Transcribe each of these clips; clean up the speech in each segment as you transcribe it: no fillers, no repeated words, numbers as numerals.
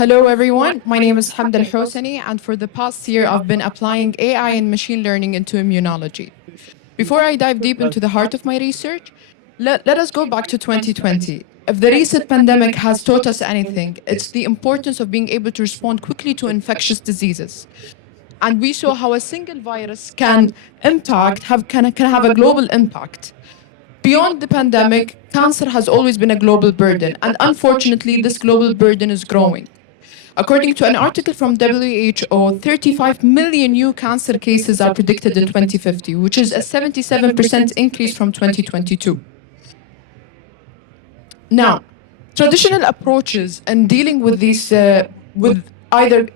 Hello, everyone. My name is Hamda Alhosani, and for the past year, I've been applying AI and machine learning into immunology. Before I dive deep into the heart of my research, let us go back to 2020. If the recent pandemic has taught us anything, it's the importance of being able to respond quickly to infectious diseases. And we saw how a single virus can have a global impact. Beyond the pandemic, cancer has always been a global burden, and unfortunately, this global burden is growing. According to an article from WHO, 35 million new cancer cases are predicted in 2050, which is a 77% increase from 2022. Now, traditional approaches in dealing with these, with either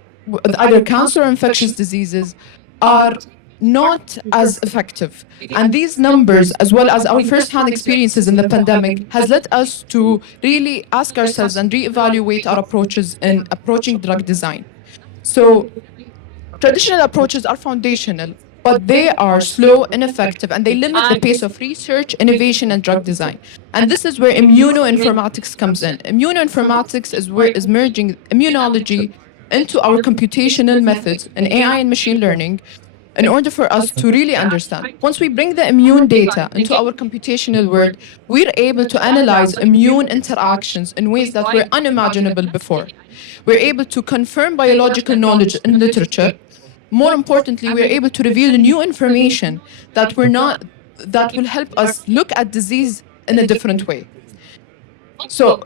cancer or infectious diseases, are not as effective. And these numbers, as well as our first-hand experiences in the pandemic, has led us to really ask ourselves and reevaluate our approaches in approaching drug design. So traditional approaches are foundational, but they are slow, ineffective, and they limit the pace of research, innovation, and drug design. And this is where immunoinformatics comes in. Immunoinformatics is merging immunology into our computational methods in AI and machine learning in order for us to really understand. Once we bring the immune data into our computational world, we're able to analyze immune interactions in ways that were unimaginable before. We're able to confirm biological knowledge in literature. More importantly, we're able to reveal new information that will help us look at disease in a different way. So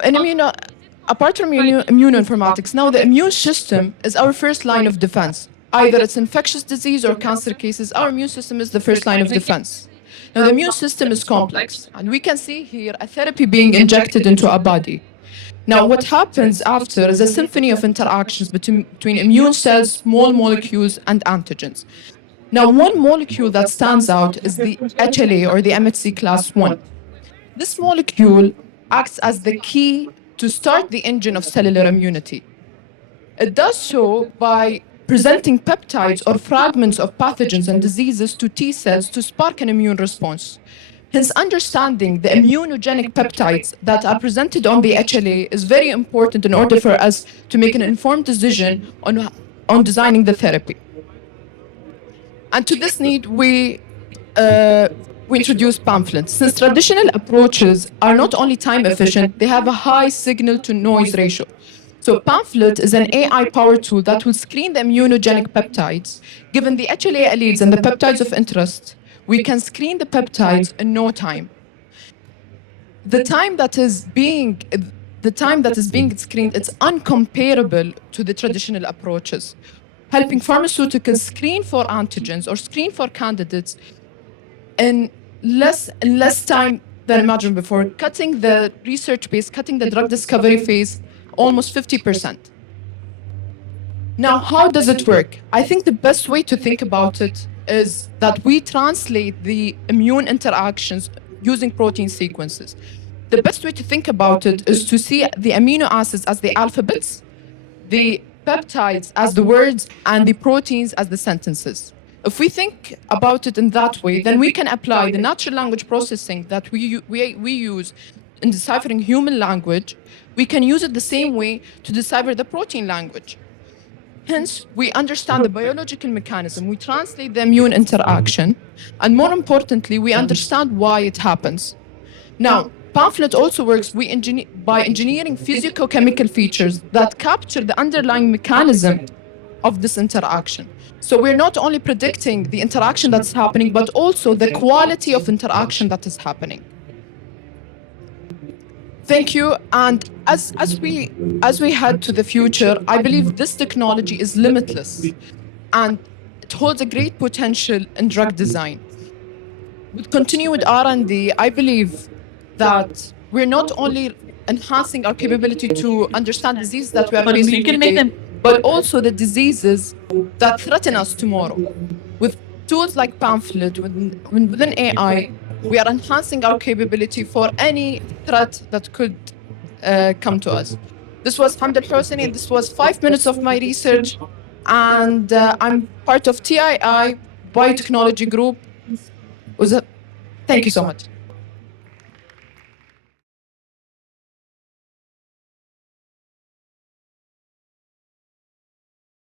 apart from immunoinformatics, now the immune system is our first line of defense. Either it's infectious disease or cancer cases, our immune system is the first line of defense. Now, the immune system is complex, and we can see here a therapy being injected into our body. Now, what happens after is a symphony of interactions between immune cells, small molecules, and antigens. Now, one molecule that stands out is the HLA, or the MHC class 1. This molecule acts as the key to start the engine of cellular immunity. It does so by presenting peptides or fragments of pathogens and diseases to T cells to spark an immune response. Hence, understanding the immunogenic peptides that are presented on the HLA is very important in order for us to make an informed decision on designing the therapy. And to this need, we introduce pamphlets. Since traditional approaches are not only time efficient, they have a high signal to noise ratio. So pamphlet is an AI powered tool that will screen the immunogenic peptides. Given the HLA alleles and the peptides of interest, we can screen the peptides in no time. The time that is being screened, it's uncomparable to the traditional approaches, helping pharmaceuticals screen for antigens or screen for candidates in less time than imagined before, cutting the research base, cutting the drug discovery phase almost 50%. Now, how does it work? I think the best way to think about it is that we translate the immune interactions using protein sequences. The best way to think about it is to see the amino acids as the alphabets, the peptides as the words, and the proteins as the sentences. If we think about it in that way, then we can apply the natural language processing that we use in deciphering human language. We can use it the same way to decipher the protein language. Hence, we understand the biological mechanism, we translate the immune interaction, and more importantly, we understand why it happens. Now, pamphlet also works by engineering physicochemical features that capture the underlying mechanism of this interaction. So we're not only predicting the interaction that's happening, but also the quality of interaction that is happening. Thank you. And as we head to the future, I believe this technology is limitless, and it holds a great potential in drug design. With continued R&D, I believe that we're not only enhancing our capability to understand diseases that we are facing today, but also the diseases that threaten us tomorrow. With tools like pamphlet, within AI, we are enhancing our capability for any threat that could come to us. This was Hamda Alhosani, and this was 5 minutes of my research. And I'm part of TII Biotechnology Group. Thank you so much.